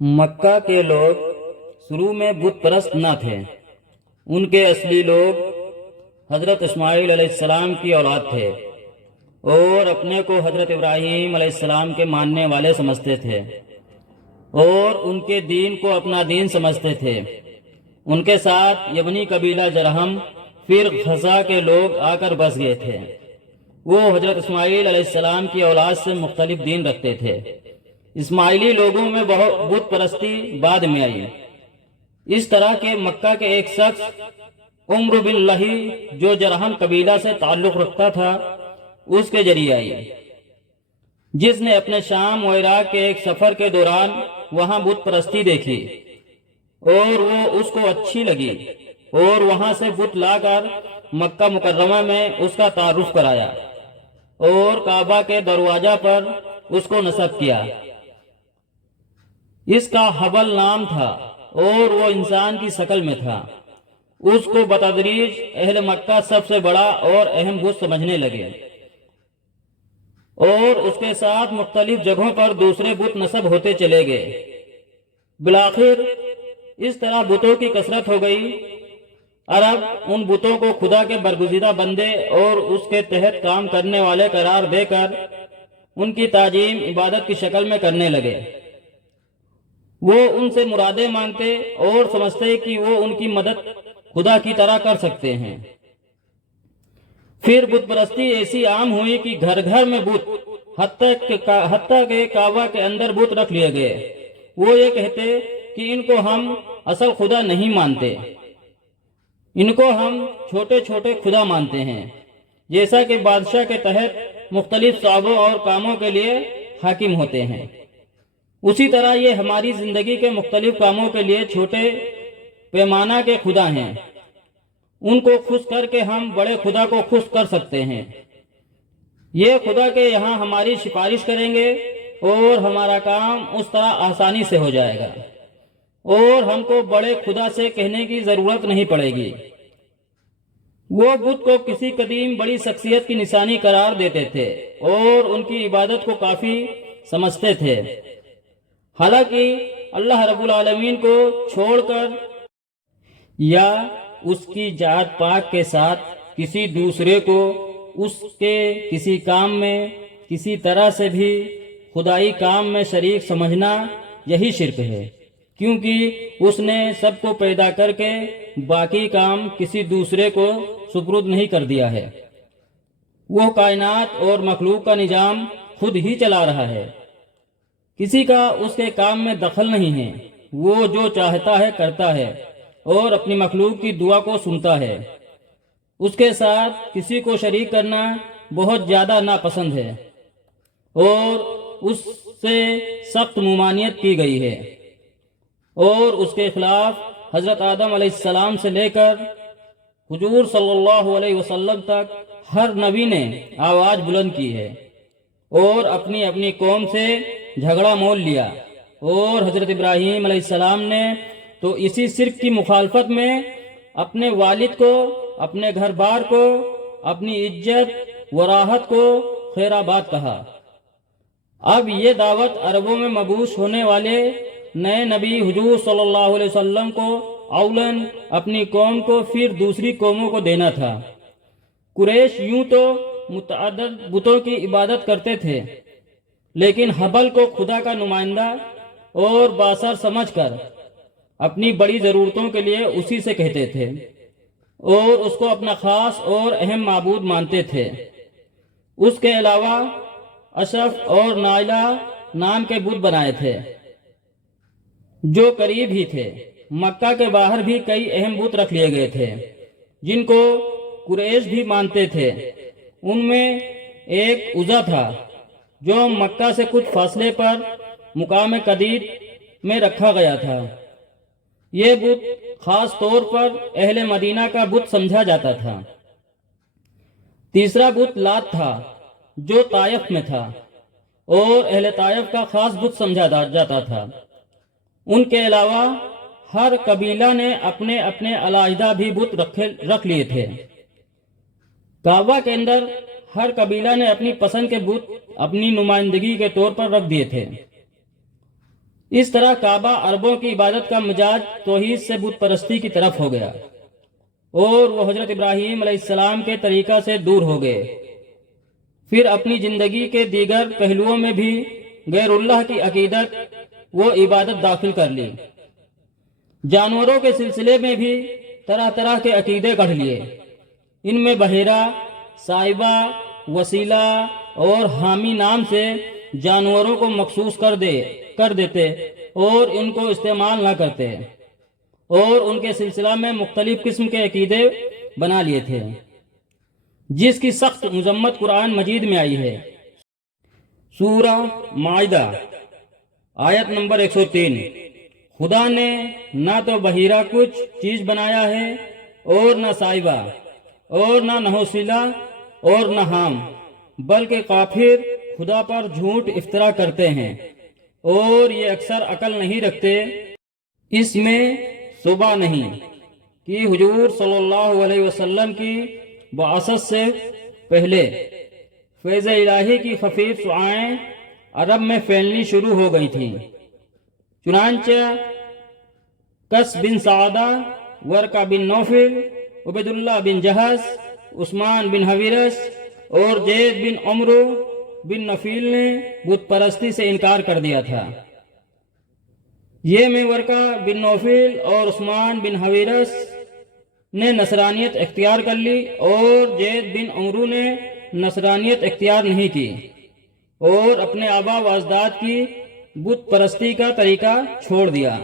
مکہ کے لوگ شروع میں بت پرست نہ تھے۔ ان کے اصلی لوگ حضرت اسماعیل علیہ السلام کی اولاد تھے اور اپنے کو حضرت ابراہیم علیہ السلام کے ماننے والے سمجھتے تھے اور ان کے دین کو اپنا دین سمجھتے تھے۔ ان کے ساتھ یمنی قبیلہ جرہم پھر غزہ کے لوگ آ کر بس گئے تھے۔ وہ حضرت اسماعیل علیہ السلام کی اولاد سے مختلف دین رکھتے تھے۔ اسماعیلی لوگوں میں بہت بت پرستی بعد میں آئی۔ اس طرح کے مکہ کے ایک شخص عمر بن لہی جو جرہم قبیلہ سے تعلق رکھتا تھا اس کے ذریعے آئی، جس نے اپنے شام و عراق کے ایک سفر کے دوران وہاں بت پرستی دیکھی اور وہ اس کو اچھی لگی اور وہاں سے بت لا کر مکہ مکرمہ میں اس کا تعارف کرایا اور کعبہ کے دروازہ پر اس کو نصب کیا۔ اس کا حبل نام تھا اور وہ انسان کی شکل میں تھا۔ اس کو بتدریج اہل مکہ سب سے بڑا اور اہم بت سمجھنے لگے اور اس کے ساتھ مختلف جگہوں پر دوسرے بت نصب ہوتے چلے گئے۔ بالآخر اس طرح بتوں کی کثرت ہو گئی۔ عرب ان بتوں کو خدا کے برگزیدہ بندے اور اس کے تحت کام کرنے والے قرار دے کر ان کی تعظیم عبادت کی شکل میں کرنے لگے۔ وہ ان سے مرادیں مانگتے اور سمجھتے کہ وہ ان کی مدد خدا کی طرح کر سکتے ہیں۔ پھر بت پرستی ایسی عام ہوئی کہ گھر گھر میں بت، حتیٰ کہ کعبہ کے اندر بت رکھ لیے گئے۔ وہ یہ کہتے کہ ان کو ہم اصل خدا نہیں مانتے، ان کو ہم چھوٹے چھوٹے خدا مانتے ہیں، جیسا کہ بادشاہ کے تحت مختلف شعبوں اور کاموں کے لیے حاکم ہوتے ہیں، اسی طرح یہ ہماری زندگی کے مختلف کاموں کے لیے چھوٹے پیمانہ کے خدا ہیں۔ ان کو خوش کر کے ہم بڑے خدا کو خوش کر سکتے ہیں۔ یہ خدا کے یہاں ہماری سفارش کریں گے اور ہمارا کام اس طرح آسانی سے ہو جائے گا اور ہم کو بڑے خدا سے کہنے کی ضرورت نہیں پڑے گی۔ وہ بت کو کسی قدیم بڑی شخصیت کی نشانی قرار دیتے تھے اور ان کی عبادت کو کافی سمجھتے تھے، حالانکہ اللہ رب العالمین کو چھوڑ کر یا اس کی ذات پاک کے ساتھ کسی دوسرے کو اس کے کسی کام میں کسی طرح سے بھی خدائی کام میں شریک سمجھنا یہی شرک ہے، کیونکہ اس نے سب کو پیدا کر کے باقی کام کسی دوسرے کو سپرد نہیں کر دیا ہے۔ وہ کائنات اور مخلوق کا نظام خود ہی چلا رہا ہے، کسی کا اس کے کام میں دخل نہیں ہے۔ وہ جو چاہتا ہے کرتا ہے اور اپنی مخلوق کی دعا کو سنتا ہے۔ اس کے ساتھ کسی کو شریک کرنا بہت زیادہ ناپسند ہے اور اس سے سخت ممانعت کی گئی ہے، اور اس کے خلاف حضرت آدم علیہ السلام سے لے کر حضور صلی اللہ علیہ وسلم تک ہر نبی نے آواز بلند کی ہے اور اپنی اپنی قوم سے جھگڑا مول لیا، اور حضرت ابراہیم علیہ السلام نے تو اسی شرک کی مخالفت میں اپنے والد کو، اپنے گھر بار کو، اپنی عزت و راحت کو خیر آباد کہا۔ اب یہ دعوت عربوں میں مبعوث ہونے والے نئے نبی حضور صلی اللہ علیہ وسلم کو اولاً اپنی قوم کو پھر دوسری قوموں کو دینا تھا۔ قریش یوں تو متعدد بتوں کی عبادت کرتے تھے، لیکن حبل کو خدا کا نمائندہ اور باثر سمجھ کر اپنی بڑی ضرورتوں کے لیے اسی سے کہتے تھے اور اس کو اپنا خاص اور اہم معبود مانتے تھے۔ اس کے علاوہ اشرف اور نائلہ نام کے بت بنائے تھے جو قریب ہی تھے۔ مکہ کے باہر بھی کئی اہم بت رکھ لیے گئے تھے جن کو قریش بھی مانتے تھے۔ ان میں ایک عزا تھا جو مکہ سے کچھ فاصلے پر مقام قدید میں رکھا گیا تھا۔ یہ بت خاص طور پر اہل مدینہ کا بت سمجھا جاتا تھا۔ تیسرا بت لات تھا جو طائف میں تھا اور اہل طائف کا خاص بت سمجھا جاتا تھا۔ ان کے علاوہ ہر قبیلہ نے اپنے اپنے علیحدہ بھی بت رکھ لیے تھے۔ کعبہ کے اندر ہر قبیلہ نے اپنی پسند کے بت اپنی نمائندگی کے طور پر رکھ دیے تھے۔ اس طرح کعبہ عربوں کی عبادت کا مزاج توحید سے بت پرستی کی طرف ہو گیا اور وہ حضرت ابراہیم علیہ السلام کے طریقہ سے دور ہو گئے۔ پھر اپنی زندگی کے دیگر پہلوؤں میں بھی غیر اللہ کی عقیدت و عبادت داخل کر لی۔ جانوروں کے سلسلے میں بھی طرح طرح کے عقیدے گڑھ لیے۔ ان میں بحیرہ، صاحبہ، وسیلہ اور حامی نام سے جانوروں کو مخصوص کر دیتے اور ان کو استعمال نہ کرتے، اور ان کے سلسلہ میں مختلف قسم کے عقیدے بنا لیے تھے، جس کی سخت مذمت قرآن مجید میں آئی ہے۔ سورہ مائدہ آیت نمبر 103۔ خدا نے نہ تو بحیرہ کچھ چیز بنایا ہے اور نہ صاحبہ اور نہ وسیلہ اور نہ حام، بلکہ کافر خدا پر جھوٹ افطرا کرتے ہیں اور یہ اکثر عقل نہیں رکھتے۔ اس میں شبہ نہیں کہ حضور صلی اللہ علیہ وسلم کی بعثت سے پہلے فیض الہی کی خفیف شعاعیں عرب میں پھیلنی شروع ہو گئی تھیں۔ چنانچہ قس بن سعدہ، ورقہ بن نوفل، عبید اللہ بن جہش، عثمان بن حویرث اور زید بن عمرو بن نفیل نے بت پرستی سے انکار کر دیا تھا۔ یہ میں ورقہ بن نوفل اور عثمان بن حویرث نے نصرانیت اختیار کر لی اور زید بن عمرو نے نصرانیت اختیار نہیں کی اور اپنے آبا و اجداد کی بت پرستی کا طریقہ چھوڑ دیا۔